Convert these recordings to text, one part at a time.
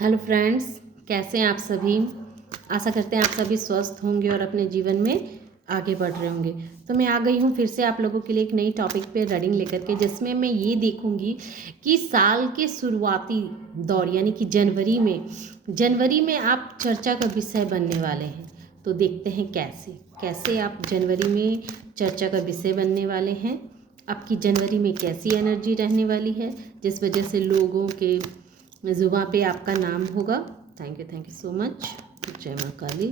Hello friends, कैसे हैं आप सभी। आशा करते हैं आप सभी स्वस्थ होंगे और अपने जीवन में आगे बढ़ रहे होंगे। तो मैं आ गई हूँ फिर से आप लोगों के लिए एक नई टॉपिक पे रीडिंग लेकर के, जिसमें मैं ये देखूँगी कि साल के शुरुआती दौर यानी कि जनवरी में आप चर्चा का विषय बनने वाले हैं। तो देखते हैं कैसे कैसे आप जनवरी में चर्चा का विषय बनने वाले हैं। आपकी जनवरी में कैसी एनर्जी रहने वाली है, जिस वजह से लोगों के जुबां पे आपका नाम होगा। Thank you so much. जय माँ काली,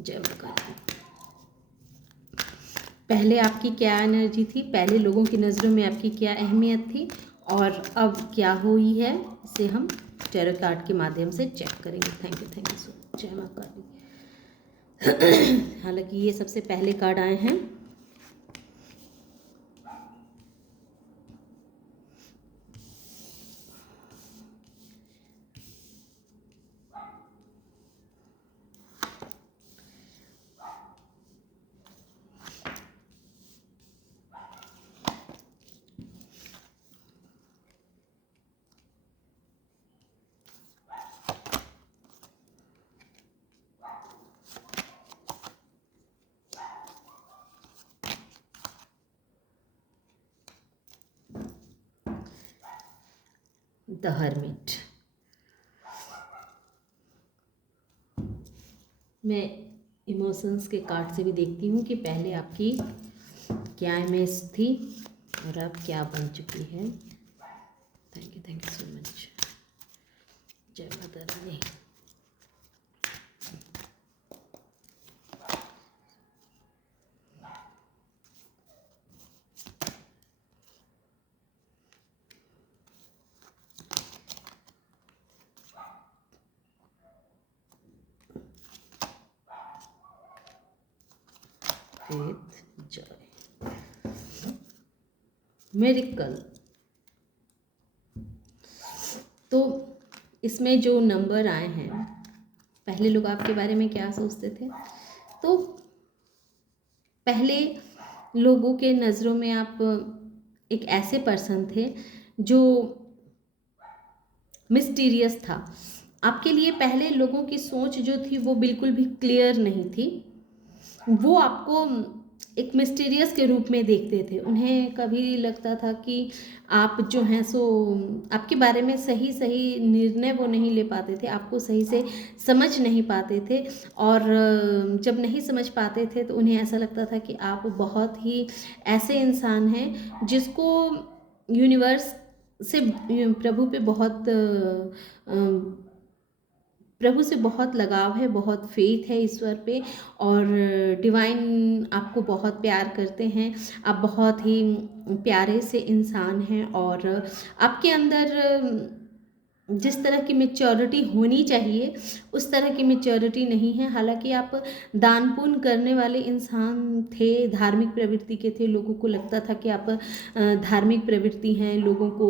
जय माँ काली। पहले आपकी क्या एनर्जी थी, पहले लोगों की नज़रों में आपकी क्या अहमियत थी और अब क्या हुई है, इसे हम टैरो कार्ड के माध्यम से चेक करेंगे। Thank you so much. जय माँ काली। हालांकि ये सबसे पहले कार्ड आए हैं। The hermit. मैं इमोशंस के कार्ड से भी देखती हूँ कि पहले आपकी क्या इमेज थी और अब क्या बन चुकी है। Thank you so much. जय Mata Rani. Faith, Joy, miracle. तो इसमें जो नंबर आए हैं, पहले लोग आपके बारे में क्या सोचते थे। तो पहले लोगों के नज़रों में आप एक ऐसे पर्सन थे जो मिस्टीरियस था। आपके लिए पहले लोगों की सोच जो थी वो बिल्कुल भी क्लियर नहीं थी। वो आपको एक मिस्टीरियस के रूप में देखते थे। उन्हें कभी लगता था कि आप जो हैं सो आपके बारे में सही सही निर्णय वो नहीं ले पाते थे, आपको सही से समझ नहीं पाते थे। और जब नहीं समझ पाते थे तो उन्हें ऐसा लगता था कि आप बहुत ही ऐसे इंसान हैं जिसको यूनिवर्स से प्रभु से बहुत लगाव है, बहुत फेथ है ईश्वर पे, और डिवाइन आपको बहुत प्यार करते हैं। आप बहुत ही प्यारे से इंसान हैं और आपके अंदर जिस तरह की मैच्योरिटी होनी चाहिए उस तरह की मैच्योरिटी नहीं है। हालांकि आप दान पुण्य करने वाले इंसान थे, धार्मिक प्रवृत्ति के थे। लोगों को लगता था कि आप धार्मिक प्रवृत्ति हैं, लोगों को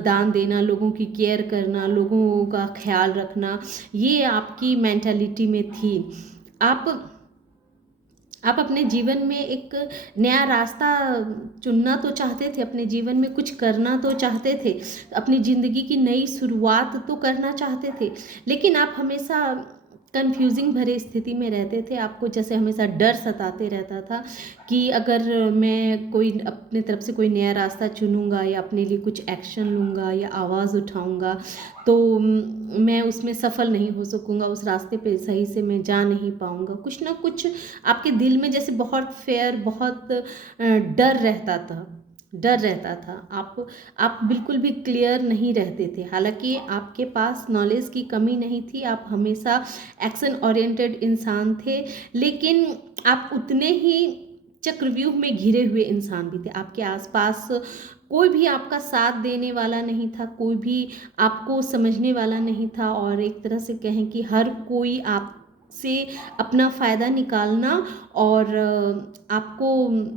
दान देना, लोगों की केयर करना, लोगों का ख्याल रखना, ये आपकी मेंटालिटी में थी। आप अपने जीवन में एक नया रास्ता चुनना तो चाहते थे, अपने जीवन में कुछ करना तो चाहते थे, अपनी ज़िंदगी की नई शुरुआत तो करना चाहते थे, लेकिन आप हमेशा कंफ्यूजिंग भरे स्थिति में रहते थे। आपको जैसे हमेशा डर सताते रहता था कि अगर मैं कोई अपने तरफ से कोई नया रास्ता चुनूंगा या अपने लिए कुछ एक्शन लूँगा या आवाज़ उठाऊंगा तो मैं उसमें सफल नहीं हो सकूंगा, उस रास्ते पे सही से मैं जा नहीं पाऊंगा। कुछ ना कुछ आपके दिल में जैसे बहुत फेयर, बहुत डर रहता था। आप बिल्कुल भी क्लियर नहीं रहते थे। हालांकि आपके पास नॉलेज की कमी नहीं थी, आप हमेशा एक्शन ओरिएंटेड इंसान थे, लेकिन आप उतने ही चक्रव्यूह में घिरे हुए इंसान भी थे। आपके आसपास कोई भी आपका साथ देने वाला नहीं था, कोई भी आपको समझने वाला नहीं था, और एक तरह से कहें कि हर कोई आपसे अपना फ़ायदा निकालना और आपको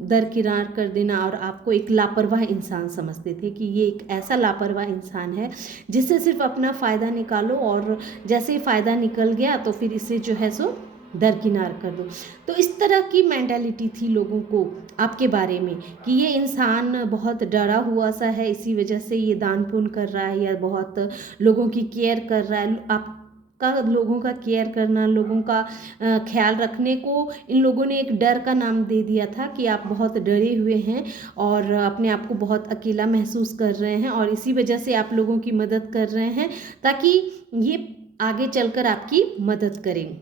दरकिनार कर देना और आपको एक लापरवाह इंसान समझते थे कि ये एक ऐसा लापरवाह इंसान है जिससे सिर्फ अपना फ़ायदा निकालो, और जैसे ही फ़ायदा निकल गया तो फिर इसे जो है सो दरकिनार कर दो। तो इस तरह की मेंटालिटी थी लोगों को आपके बारे में कि ये इंसान बहुत डरा हुआ सा है, इसी वजह से ये दान पुण्य कर रहा है या बहुत लोगों की केयर कर रहा है। आपका लोगों का केयर करना, लोगों का ख्याल रखने को इन लोगों ने एक डर का नाम दे दिया था कि आप बहुत डरे हुए हैं और अपने आप को बहुत अकेला महसूस कर रहे हैं और इसी वजह से आप लोगों की मदद कर रहे हैं ताकि ये आगे चलकर आपकी मदद करें।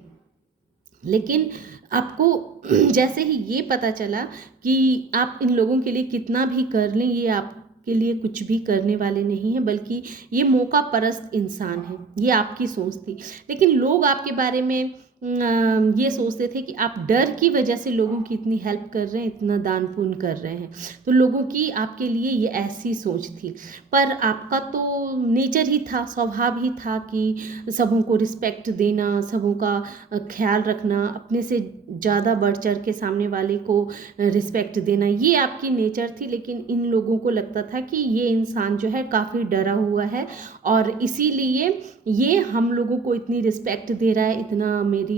लेकिन आपको जैसे ही ये पता चला कि आप इन लोगों के लिए कितना भी कर लें, ये आपके लिए कुछ भी करने वाले नहीं हैं, बल्कि ये मौका परस्त इंसान है, ये आपकी सोच थी। लेकिन लोग आपके बारे में ये सोचते थे कि आप डर की वजह से लोगों की इतनी हेल्प कर रहे हैं, इतना दान पुण्य कर रहे हैं, तो लोगों की आपके लिए ये ऐसी सोच थी। पर आपका तो नेचर ही था, स्वभाव ही था कि सबों को रिस्पेक्ट देना, सबों का ख्याल रखना, अपने से ज़्यादा बढ़ चढ़ के सामने वाले को रिस्पेक्ट देना, ये आपकी नेचर थी। लेकिन इन लोगों को लगता था कि ये इंसान जो है काफ़ी डरा हुआ है और इसीलिए ये हम लोगों को इतनी रिस्पेक्ट दे रहा है,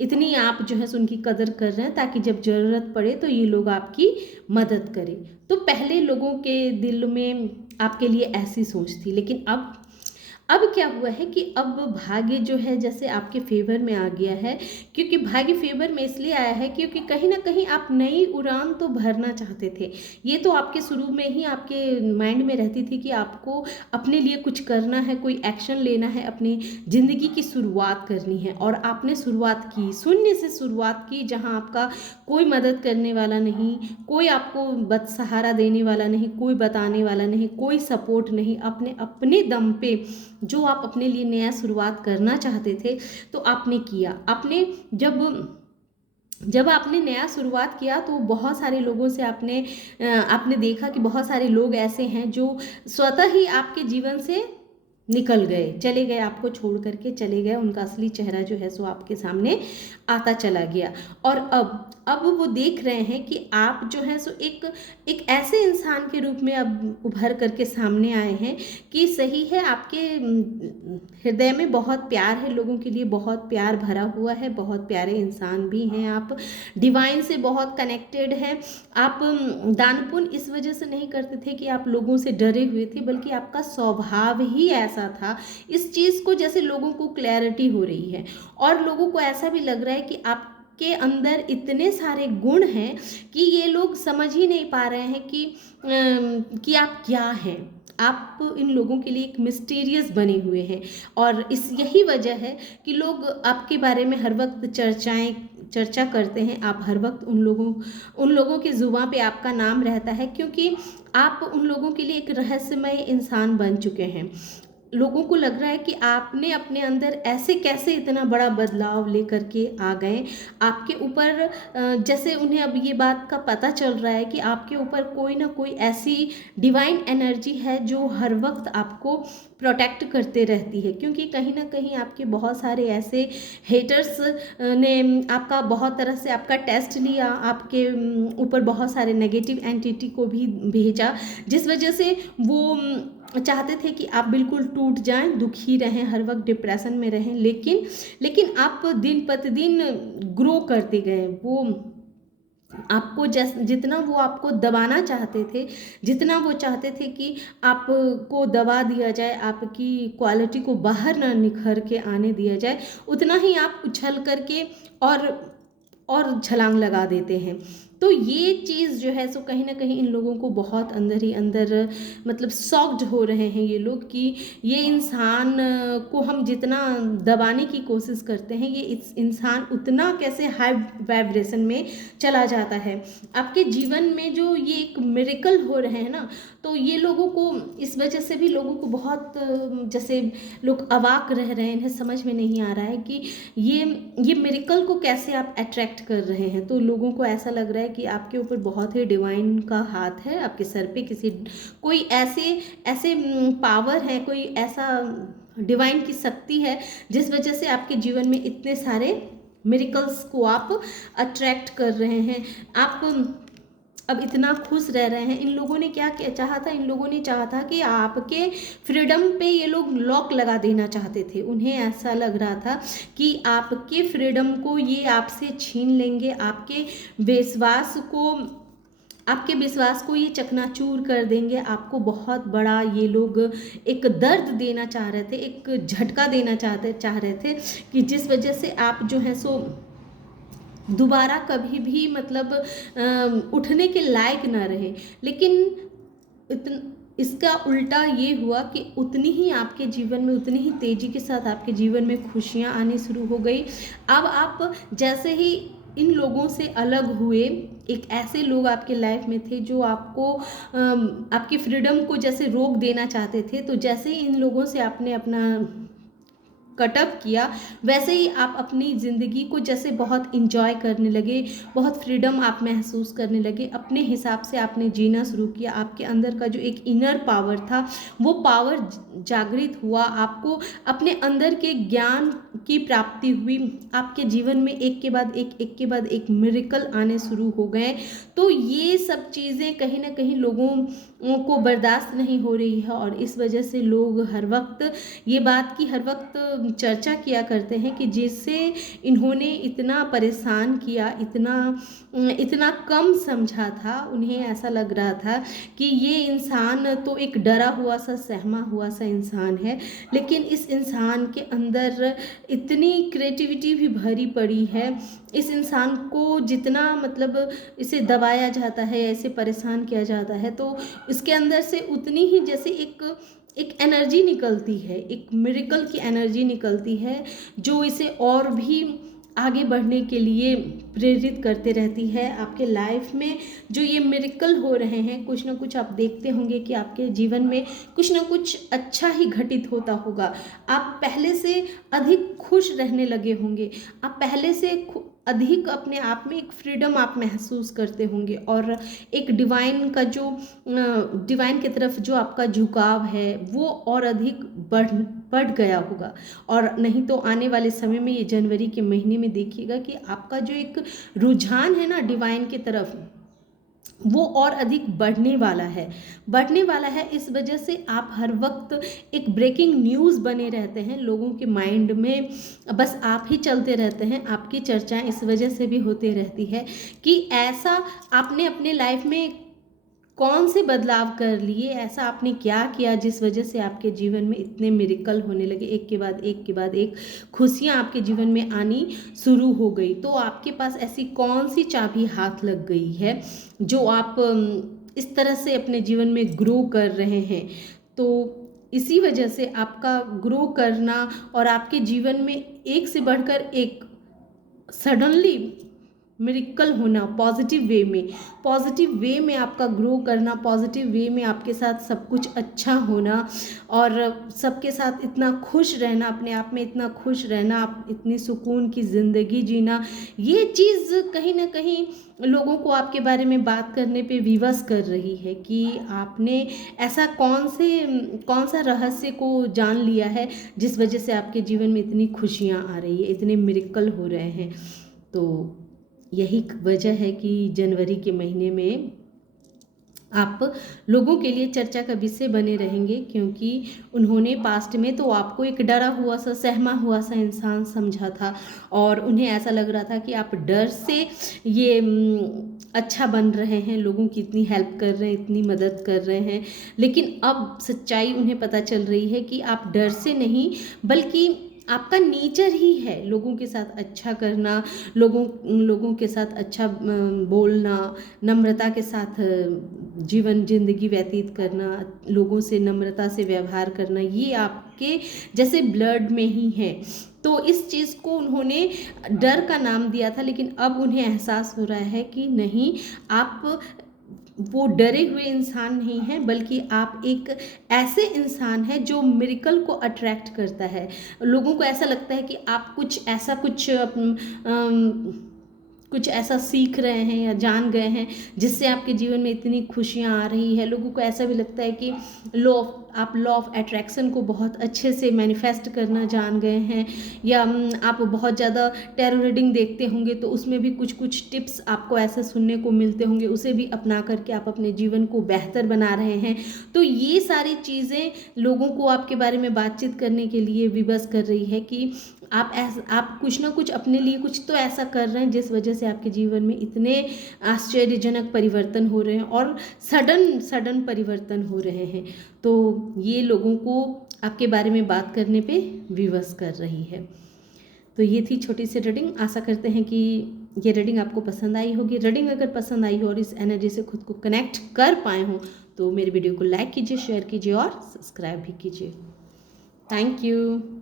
इतनी आप जो है उनकी कदर कर रहे हैं ताकि जब ज़रूरत पड़े तो ये लोग आपकी मदद करें। तो पहले लोगों के दिल में आपके लिए ऐसी सोच थी। लेकिन अब क्या हुआ है कि अब भाग्य जो है जैसे आपके फेवर में आ गया है, क्योंकि भाग्य फेवर में इसलिए आया है क्योंकि कहीं ना कहीं आप नई उड़ान तो भरना चाहते थे। ये तो आपके शुरू में ही आपके माइंड में रहती थी कि आपको अपने लिए कुछ करना है, कोई एक्शन लेना है, अपनी ज़िंदगी की शुरुआत करनी है। और आपने शुरुआत की, शून्य से शुरुआत की, जहाँ आपका कोई मदद करने वाला नहीं, कोई आपको सहारा देने वाला नहीं, कोई बताने वाला नहीं, कोई सपोर्ट नहीं। अपने अपने दम पे जो आप अपने लिए नया शुरुआत करना चाहते थे तो आपने किया। आपने जब आपने नया शुरुआत किया तो बहुत सारे लोगों से आपने देखा कि बहुत सारे लोग ऐसे हैं जो स्वतः ही आपके जीवन से निकल गए, चले गए, आपको छोड़ करके चले गए। उनका असली चेहरा जो है सो आपके सामने आता चला गया। और अब वो देख रहे हैं कि आप जो है सो एक ऐसे इंसान के रूप में अब उभर करके सामने आए हैं कि सही है, आपके हृदय में बहुत प्यार है, लोगों के लिए बहुत प्यार भरा हुआ है, बहुत प्यारे इंसान भी हैं आप, डिवाइन से बहुत कनेक्टेड हैं आप। दान पुण्य इस वजह से नहीं करते थे कि आप लोगों से डरे हुए थे, बल्कि आपका स्वभाव ही ऐसा था। इस चीज़ को जैसे लोगों को क्लैरिटी हो रही है और लोगों को ऐसा भी लग रहा है कि आपके अंदर इतने सारे गुण हैं कि ये लोग समझ ही नहीं पा रहे हैं कि आप क्या हैं। आप इन लोगों के लिए एक मिस्टीरियस बने हुए हैं और यही वजह है कि लोग आपके बारे में हर वक्त चर्चा करते हैं। आप हर वक्त उन लोगों की जुबान पे आपका नाम रहता है, क्योंकि आप उन लोगों के लिए एक रहस्यमय इंसान बन चुके हैं। लोगों को लग रहा है कि आपने अपने अंदर ऐसे कैसे इतना बड़ा बदलाव लेकर के आ गए। आपके ऊपर जैसे उन्हें अब ये बात का पता चल रहा है कि आपके ऊपर कोई ना कोई ऐसी डिवाइन एनर्जी है जो हर वक्त आपको प्रोटेक्ट करते रहती है, क्योंकि कहीं ना कहीं आपके बहुत सारे ऐसे हेटर्स ने आपका बहुत तरह से आपका टेस्ट लिया, आपके ऊपर बहुत सारे नेगेटिव एंटिटी को भी भेजा, जिस वजह से वो चाहते थे कि आप बिल्कुल टूट जाएं, दुखी रहें, हर वक्त डिप्रेशन में रहें। लेकिन आप दिन प्रतिदिन ग्रो करते गए। वो आपको जितना वो आपको दबाना चाहते थे, जितना वो चाहते थे कि आपको दबा दिया जाए, आपकी क्वालिटी को बाहर ना निखर के आने दिया जाए, उतना ही आप उछल करके और छलांग लगा देते हैं। तो ये चीज़ जो है सो कहीं ना कहीं इन लोगों को बहुत अंदर ही अंदर मतलब शॉक्ड हो रहे हैं ये लोग कि ये इंसान को हम जितना दबाने की कोशिश करते हैं, ये इंसान उतना कैसे हाई वाइब्रेशन में चला जाता है। आपके जीवन में जो ये एक मिरेकल हो रहे हैं ना, तो ये लोगों को इस वजह से भी लोगों को बहुत जैसे लोग अवाक रह रहे हैं, इन्हें समझ में नहीं आ रहा है कि ये मिरेकल को कैसे आप अट्रैक्ट कर रहे हैं। तो लोगों को ऐसा लग रहा है कि आपके ऊपर बहुत ही डिवाइन का हाथ है, आपके सर पे कोई ऐसे पावर है, कोई ऐसा डिवाइन की शक्ति है जिस वजह से आपके जीवन में इतने सारे मिरेकल्स को आप अट्रैक्ट कर रहे हैं। आप अब इतना खुश रह रहे हैं। इन लोगों ने क्या क्या चाहा था, इन लोगों ने चाहा था कि आपके फ्रीडम पे ये लोग लॉक लगा देना चाहते थे। उन्हें ऐसा लग रहा था कि आपके फ्रीडम को ये आपसे छीन लेंगे, आपके विश्वास को ये चकनाचूर कर देंगे। आपको बहुत बड़ा ये लोग एक दर्द देना चाह रहे थे, एक झटका देना चाह रहे थे कि जिस वजह से आप जो है सो दोबारा कभी भी मतलब उठने के लायक ना रहे। लेकिन इसका उल्टा ये हुआ कि उतनी ही आपके जीवन में, उतनी ही तेज़ी के साथ आपके जीवन में खुशियाँ आनी शुरू हो गई। अब आप जैसे ही इन लोगों से अलग हुए, एक ऐसे लोग आपके लाइफ में थे जो आपको आपकी फ्रीडम को जैसे रोक देना चाहते थे, तो जैसे ही इन लोगों से आपने अपना कटअप किया, वैसे ही आप अपनी ज़िंदगी को जैसे बहुत इंजॉय करने लगे, बहुत फ्रीडम आप महसूस करने लगे, अपने हिसाब से आपने जीना शुरू किया। आपके अंदर का जो एक इनर पावर था वो पावर जागृत हुआ, आपको अपने अंदर के ज्ञान की प्राप्ति हुई। आपके जीवन में एक के बाद एक मिरेकल आने शुरू हो गए। तो ये सब चीज़ें कहीं ना कहीं लोगों को बर्दाश्त नहीं हो रही है, और इस वजह से लोग हर वक्त ये बात की हर वक्त चर्चा किया करते हैं कि जिससे इन्होंने इतना परेशान किया, इतना कम समझा था। उन्हें ऐसा लग रहा था कि ये इंसान तो एक डरा हुआ सा, सहमा हुआ सा इंसान है, लेकिन इस इंसान के अंदर इतनी क्रिएटिविटी भी भरी पड़ी है। इस इंसान को जितना मतलब इसे दबाया जाता है, ऐसे परेशान किया जाता है, तो इसके अंदर से उतनी ही जैसे एक एनर्जी निकलती है, एक मिरेकल की एनर्जी निकलती है जो इसे और भी आगे बढ़ने के लिए प्रेरित करते रहती है। आपके लाइफ में जो ये मिरेकल हो रहे हैं, कुछ ना कुछ आप देखते होंगे कि आपके जीवन में कुछ ना कुछ अच्छा ही घटित होता होगा। आप पहले से अधिक खुश रहने लगे होंगे, आप पहले से अधिक अपने आप में एक फ्रीडम आप महसूस करते होंगे, और एक डिवाइन की तरफ जो आपका झुकाव है वो और अधिक बढ़ गया होगा। और नहीं तो आने वाले समय में, ये जनवरी के महीने में देखिएगा कि आपका जो एक रुझान है ना डिवाइन की तरफ, वो और अधिक बढ़ने वाला है। इस वजह से आप हर वक्त एक ब्रेकिंग न्यूज़ बने रहते हैं, लोगों के माइंड में बस आप ही चलते रहते हैं। आपकी चर्चाएं इस वजह से भी होती रहती है कि ऐसा आपने अपने लाइफ में कौन से बदलाव कर लिए, ऐसा आपने क्या किया जिस वजह से आपके जीवन में इतने मिरेकल होने लगे, एक के बाद एक खुशियाँ आपके जीवन में आनी शुरू हो गई। तो आपके पास ऐसी कौन सी चाबी हाथ लग गई है जो आप इस तरह से अपने जीवन में ग्रो कर रहे हैं। तो इसी वजह से आपका ग्रो करना और आपके जीवन में एक से बढ़कर एक सडनली मिरेकल होना, पॉजिटिव वे में आपका ग्रो करना, पॉजिटिव वे में आपके साथ सब कुछ अच्छा होना, और सबके साथ इतना खुश रहना, अपने आप में इतना खुश रहना, आप इतनी सुकून की ज़िंदगी जीना, ये चीज़ कहीं ना कहीं लोगों को आपके बारे में बात करने पे विवश कर रही है कि आपने ऐसा कौन सा रहस्य को जान लिया है जिस वजह से आपके जीवन में इतनी खुशियाँ आ रही है, इतने मिरेकल हो रहे हैं। तो यही वजह है कि जनवरी के महीने में आप लोगों के लिए चर्चा का विषय बने रहेंगे, क्योंकि उन्होंने पास्ट में तो आपको एक डरा हुआ सा, सहमा हुआ सा इंसान समझा था, और उन्हें ऐसा लग रहा था कि आप डर से ये अच्छा बन रहे हैं, लोगों की इतनी हेल्प कर रहे हैं, इतनी मदद कर रहे हैं। लेकिन अब सच्चाई उन्हें पता चल रही है कि आप डर से नहीं, बल्कि आपका नेचर ही है लोगों के साथ अच्छा करना, लोगों के साथ अच्छा बोलना, नम्रता के साथ जिंदगी व्यतीत करना, लोगों से नम्रता से व्यवहार करना, ये आपके जैसे ब्लड में ही है। तो इस चीज़ को उन्होंने डर का नाम दिया था, लेकिन अब उन्हें एहसास हो रहा है कि नहीं, आप वो डरे हुए इंसान नहीं हैं, बल्कि आप एक ऐसे इंसान हैं जो मिरेकल को अट्रैक्ट करता है। लोगों को ऐसा लगता है कि आप कुछ ऐसा सीख रहे हैं या जान गए हैं जिससे आपके जीवन में इतनी खुशियाँ आ रही है। लोगों को ऐसा भी लगता है कि लॉ ऑफ आप लॉ ऑफ अट्रैक्शन को बहुत अच्छे से मैनिफेस्ट करना जान गए हैं, या आप बहुत ज़्यादा टैरो रीडिंग देखते होंगे तो उसमें भी कुछ कुछ टिप्स आपको ऐसे सुनने को मिलते होंगे, उसे भी अपना करके आप अपने जीवन को बेहतर बना रहे हैं। तो ये सारी चीज़ें लोगों को आपके बारे में बातचीत करने के लिए विवश कर रही है कि आप कुछ ना कुछ अपने लिए कुछ तो ऐसा कर रहे हैं जिस वजह से आपके जीवन में इतने आश्चर्यजनक परिवर्तन हो रहे हैं और सडन परिवर्तन हो रहे हैं। तो ये लोगों को आपके बारे में बात करने पे विवश कर रही है। तो ये थी छोटी सी रीडिंग। आशा करते हैं कि ये रीडिंग आपको पसंद आई होगी। रीडिंग अगर पसंद आई हो और इस एनर्जी से खुद को कनेक्ट कर पाए हों तो मेरे वीडियो को लाइक कीजिए, शेयर कीजिए और सब्सक्राइब भी कीजिए। Thank you.